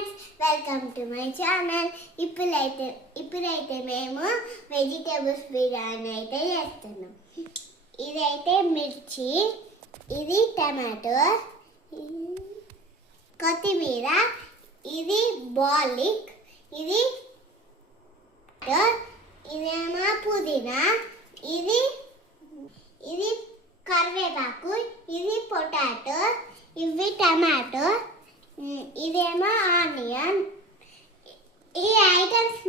Friends, welcome to my channel. ఇప్పుడైతే మేము vegetables biryani అయితే చేస్తున్నాం. ఇదైతే మిర్చి, ఇది టమాటో, కొత్తిమీర, ఇది బాలిక్, ఇదేమో పుదీనా, ఇది కరివేపాకు, ఇది పొటాటో, ఇవి టమాటో, ఇదేమో ఆనియన్. ఈ ఐటమ్స్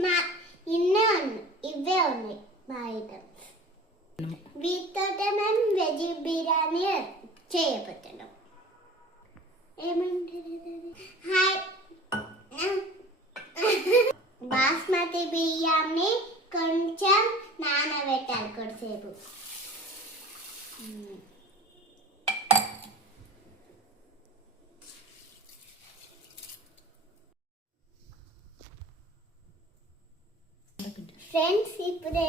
ఇవే ఉన్నాయి మా ఐటమ్స్. వీటితో మేము వెజ్ బిర్యానీ చేయబోతున్నాం. హాయ్, బాస్మతి బియ్యాన్ని కొంచెం నానబెట్టాలి కొద్దిసేపు. ఫ్రెండ్స్, ఇప్పుడు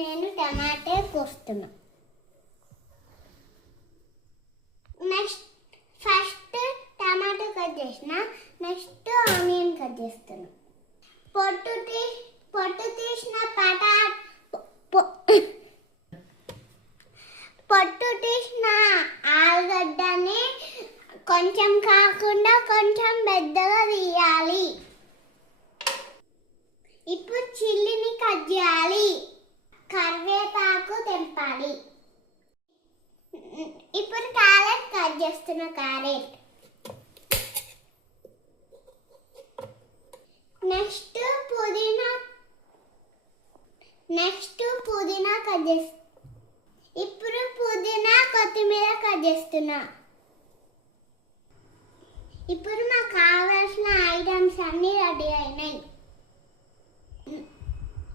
నేను టమాటా కోస్తున్నా. ఫస్ట్ టమాటో కట్ చేసిన, నెక్స్ట్ ఆనియన్ కట్ చేస్తున్నా. పొట్టు తీసిన ఆలుగడ్డని కొంచెం కాకుండా కొంచెం పెద్దగా తీయాలి. ఇప్పుడు చిల్లిని కట్ చేయాలి, కరివేపాకు తెంపాలి. ఇప్పుడు క్యారెట్ కట్ చేస్తున్న క్యారెట్. నెక్స్ట్ పుదీనా కట్ చేస్తున్నా. ఇప్పుడు పుదీనా కొత్తిమీర కట్ చేస్తున్నా. ఇప్పుడు మాకు కావాల్సిన ఐటమ్స్ అన్నీ రెడీ అయినాయి.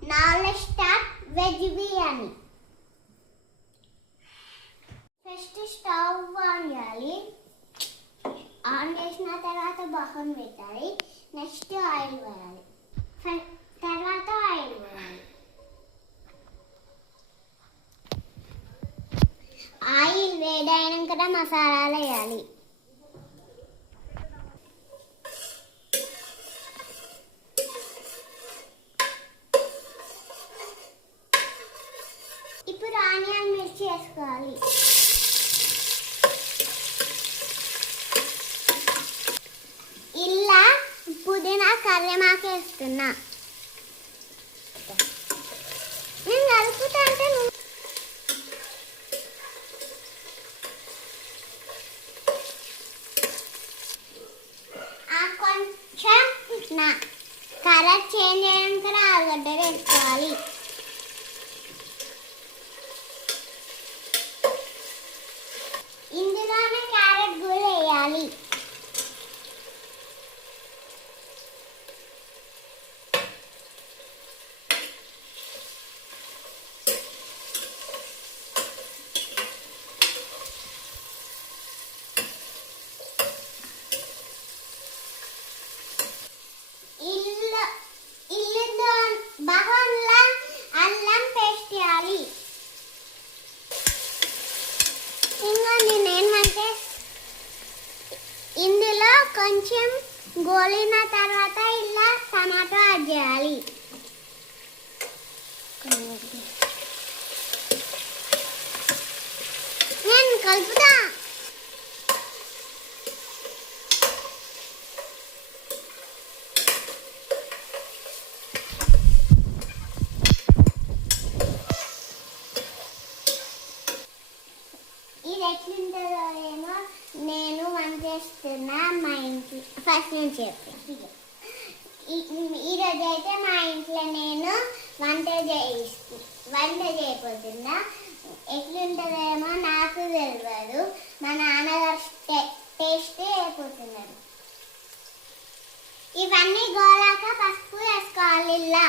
Now let's start veg biryani. First stove on చేయాలి. ఆన్ చేసిన తర్వాత బహన్ పెట్టాలి. నెక్స్ట్ ఆయిల్ వేయాలి. తర్వాత ఆయిల్ వేయాలి. ఆయిల్ వేడైనాక మసాలాలు వేయాలి. ఇప్పుడు ఆనియన్ మిర్చి వేసుకోవాలి. ఇలా పుదీనా కరివేపాకు వేస్తున్నా. నేను కలుపుతా అంటే కొంచెం కలర్ చేంజ్ అయ్యాక ఆలుగడ్డలు వేసుకోవాలి. ఇందులోనే క్యారెట్ కూడా వేయాలి. బహన్లా అల్లం పేస్ట్ వేయాలి. ఇంకా నేనేమంటే ఇందులో కొంచెం గోలిన తర్వాత ఇలా టమాటో యాడ్ చేయాలి. నేను కలుపుతా. ఇది ఎట్లుంటుందో ఏమో నేను వంట చేస్తున్నా మా ఇంట్లో. ఫస్ట్ నుంచి చెప్పి ఈరోజు అయితే మా ఇంట్లో నేను వంట చేయబోతున్నా. ఎట్లుంటుందో ఏమో నాకు తెలియదు. మా నాన్నగారు టేస్ట్ అయిపోతున్నారు. ఇవన్నీ గోలాక పసుపు వేసుకోవాలి. ఇలా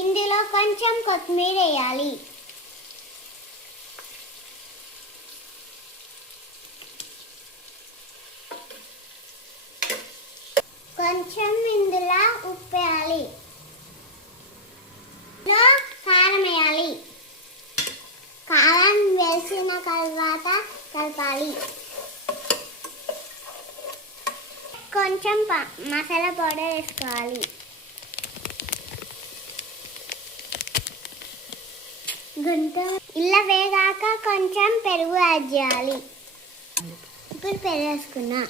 ఇందులో కొంచెం కొత్తిమీర వేయాలి. కొంచెం ఇందులో ఉప్పు వేయాలి, కారం వేయాలి. కారం వేసిన తర్వాత కలపాలి. కొంచెం మసాలా పౌడర్ వేసుకోవాలి. ఇలా వేగాక కొంచెం పెరుగు యాడ్ చేయాలి. ఇప్పుడు పెరుగు వేసుకున్నా.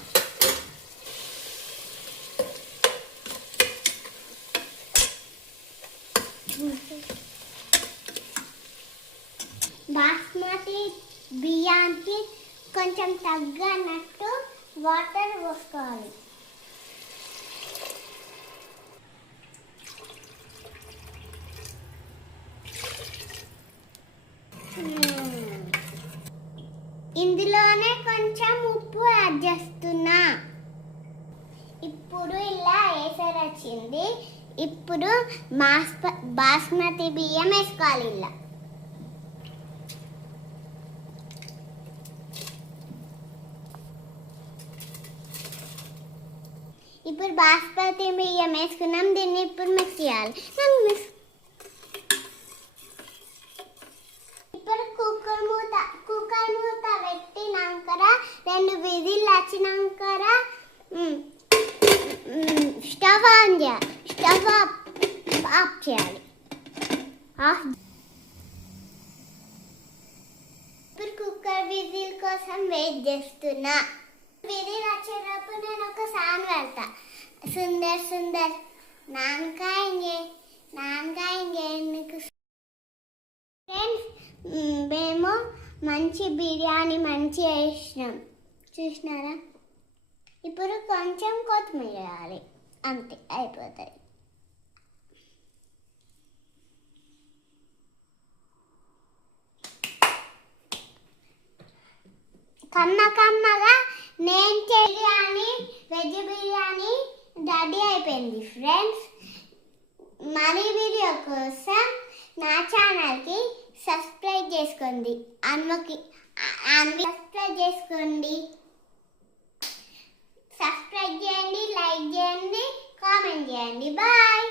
బాస్మతి బియ్యానికి కొంచెం తగ్గనట్టు వాటర్ పోసుకోవాలి. ఇందులోనే కొంచెం ఉప్పు యాడ్ చేస్తున్నా. ఇప్పుడు ఇలా వేసారు వచ్చింది. ఇప్పుడు బాస్మతి బియ్యం వేసుకోవాలి. ఇలా ఇప్పుడు బాస్మతి బియ్యం వేసుకున్నాం. దీన్ని ఇప్పుడు మిక్స్ చేయాలి. ఇప్పుడు కుక్కర్ మూత పెట్టినాక 2 విజిల్లు వచ్చినాక స్టవ్ ఆన్ చేయాలి. స్టవ్ ఆఫ్ చేయాలి. ఇప్పుడు కుక్కర్ విజిల్ కోసం వెయిట్ చేస్తున్నా. విజిల్ వచ్చేటప్పుడు నేను ఒక సాంగ్ పెడతా. సుందర్ సుందర్ నాన్నకాయింగే నీకు. ఫ్రెండ్స్, మేము మంచి బిర్యానీ మంచిగా వేసినాం, చూసినారా? ఇప్పుడు కొంచెం కొత్తిమీర వేయాలి, అంతే అయిపోతుంది. కమ్మగా నేను బిర్యానీ, వెజ్ బిర్యానీ రెడీ అయిపోయింది. ఫ్రెండ్స్, మరీ వీడియో కోసం నా ఛానల్కి సబ్స్క్రైబ్ చేసుకోండి. సబ్స్క్రైబ్ చేయండి, లైక్ చేయండి, కామెంట్ చేయండి. బాయ్.